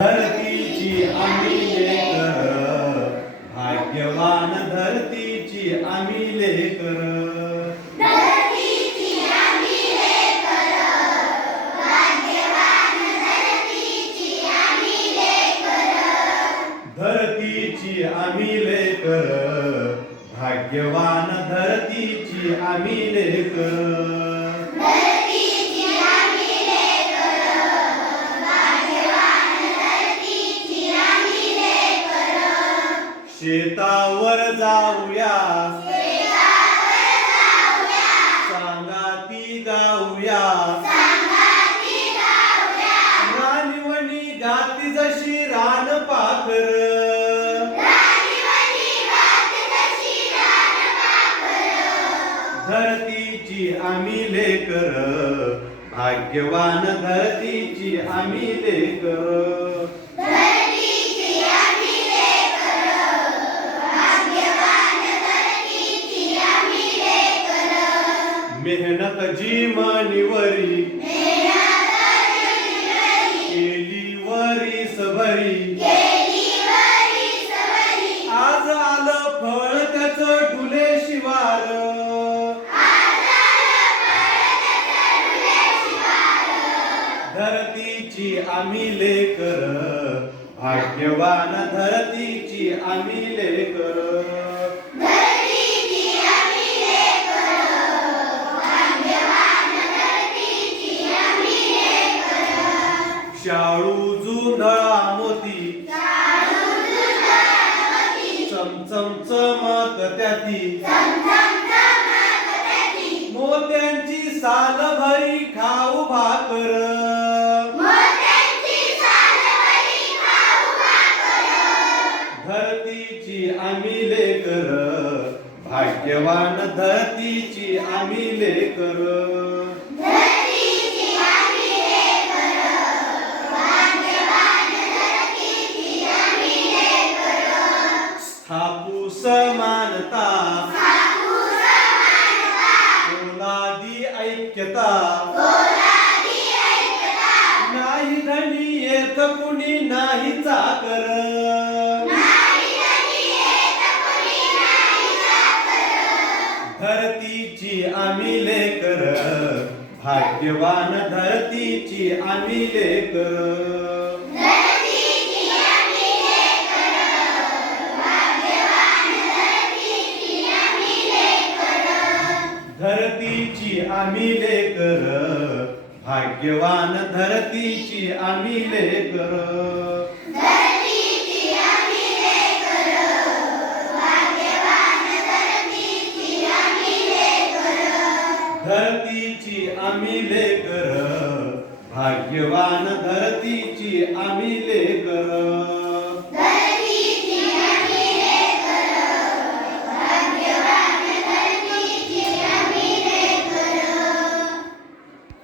धरतीची आम्ही लेकर, भाग्यवान धरतीची आम्ही लेकर. धरतीची आम्ही लेकर, भाग्यवान धरतीची आम्ही लेकर. धरतीची आम्ही लेकर, भाग्यवान धरतीची आम्ही लेकर. धरतीची आम्ही लेकर, भाग्यवान धरतीची आम्ही लेकर. शेतावर जाऊया, शेतावर जाऊया, सांगाती गाऊया, संगाती गाऊया. रानवणी गाती जशी रानपाखर. राणीवणी गात जशी रानपाखर. धरतीची आम्ही लेकर, भाग्यवान धरतीची आम्ही लेकर. धरतीची आम्ही लेकर, भाग्यवान धरतीची आम्ही लेकर. मेहनत जी मनीवरी, मेहनत जरीवरी, केली वरीस भरी. केली वरीस भरी. आज आलं फळ त्याचं डुले शिवार. आज आलं फळ त्याचं डुले शिवार. धरतीची आम्ही लेकर, भाग्यवान धरतीची आम्ही लेकर. धरतीची आम्ही लेकर, भाग्यवान धरतीची आम्ही लेकर. शाळू जुंधळा मोती, शाळू दुधावती, चमचम चमक त्याती. चमचम चमक त्याची. मोत्यांची साल भरी खाऊ भाकर. मोत्यांची सालवरी खाऊ भाकर. धरतीची आम्ही लेकर, भाग्यवान धरतीची आम्ही लेकर. धरतीची आम्ही लेकर, भाग्यवान धरतीची आम्ही लेकर. स्थापू समानता, साधू समानता, पोलादी ऐक्यता. पोलादी ऐकता. नाही धनी येत कुणी नाही चाकर. नाही धनी येत कुणी नाही चाकर. धरतीची आम्ही लेकर, भाग्यवान धरतीची आम्ही लेकर. धरतीची आम्ही लेकर, भाग्यवान धरतीची आम्ही लेकर. धरतीची आम्ही लेकर, भाग्यवान धरतीची आम्ही लेकर. धरतीची आम्ही लेकर, भाग्यवान धरतीची आम्ही लेकर. धरतीची आम्ही लेकर, भाग्यवान धरतीची आम्ही लेकर.